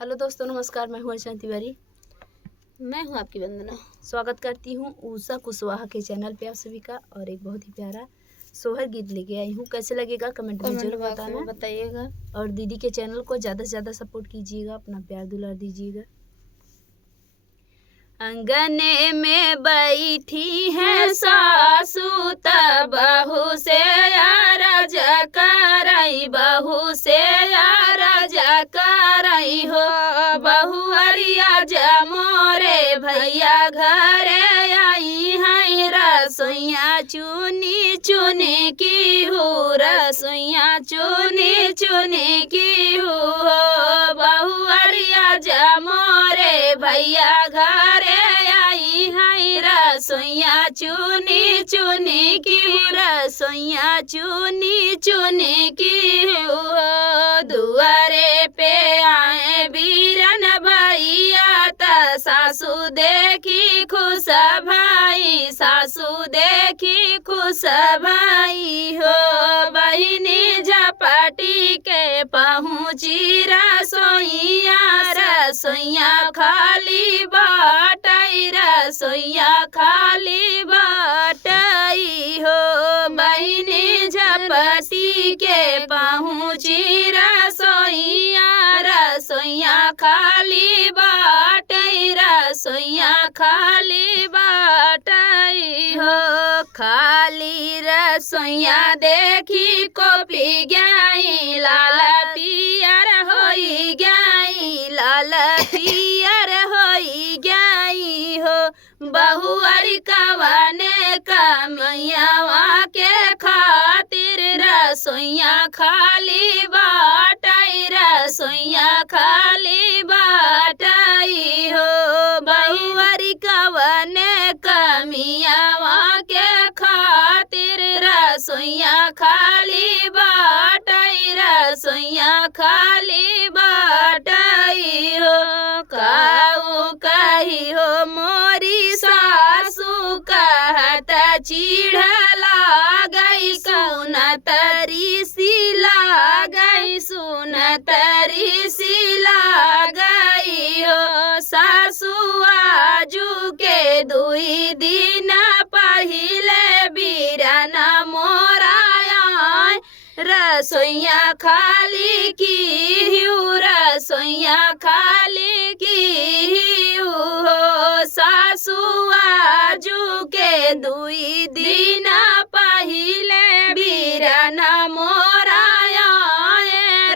Hello दोस्तों, नमस्कार। मैं हूँ अर्चना तिवारी। मैं हूँ आपकी वंदना। स्वागत करती हूँ उषा कुशवाहा के चैनल पे आप सभी का। और एक बहुत ही प्यारा सोहर गीत लेके आई हूँ। कैसे लगेगा कमेंट में जरूर बताना, बताइएगा। और दीदी के चैनल को ज़्यादा से ज़्यादा सपोर्ट कीजिएगा, अपना प्यार दुलार दीजिएगा। अंगने में बैठी है सासू त बहू से राज करई, बहू से राज करई हो। बहू अरिया मोरे भैया घरे आई है, रसोइया चुनी चुनी की हूँ, रसोइया चुनी चुनी की हूँ। बहू अरिया मोरे भैया घरे आई है, रसोइया चुनी चुनी की, रसोइया चुनी चुनी की हो। दुआरे पे आए बीरन भैया त सासू देखी खुश भाई, सासू देखी खुश भाई हो। बहिनी झपटी के पहुँची रसोइया, रसोइया खाली बाटई, रसोइया खाली बाटई हो। बहिनी झपटी के पहुँची रसोइया, रसोइया खाली बाटई, रसोइया खाली बाटई हो। खाली रसोइया देखी को पी गई, लाल पियर होई गई, लाल पियर होई गई हो। बहू अरिकवने कमैयावा के खातिर, रसोइया खाली बाटई, रसोइया खाली बाटई हो। बहू अरिकवने कमियावा के खातिर, रसोइया खाली बाटई, रसोइया खाली बाटई हो। काऊ कही हो मोरी सासू कहत चिढ़ला गई, सुन तरी सिला गई, सुन तरी सिला गई हो। सासू आजू के दुई दिन पहिले बीरना मोराया, रसोइया खाली की हूँ, रसोइया खाली की हो। सासू आजू के दुई दिन पहिले बीरना मोराया,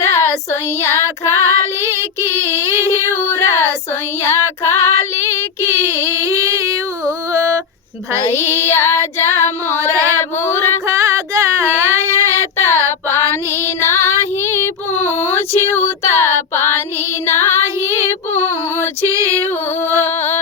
रसोइया खाली की हूँ, रसोइया खाली की हो। भैया जा मोरे मूर्ख गए त पानी नाही पूछू, त पानी नाही पूछू।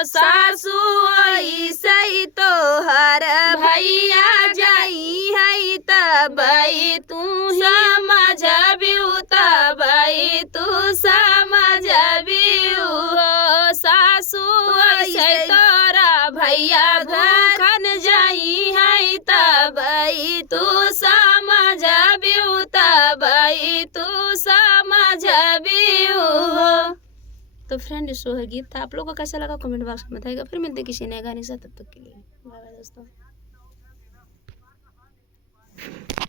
सासू ऐसे तो हर भैया जाई है, तबई तू समझबियू, तबई तू समझबियू। सासू ऐसे तोरा भैया घन जाई है, तबई तू समझबियू, तबई तू समझबियू। तो फ्रेंड, ये सोहर गीत था। आप लोगों को कैसा लगा कमेंट बॉक्स में बताइएगा। फिर मिलते किसी नए गाने के साथ, तब तक के लिए बाय बाय दोस्तों।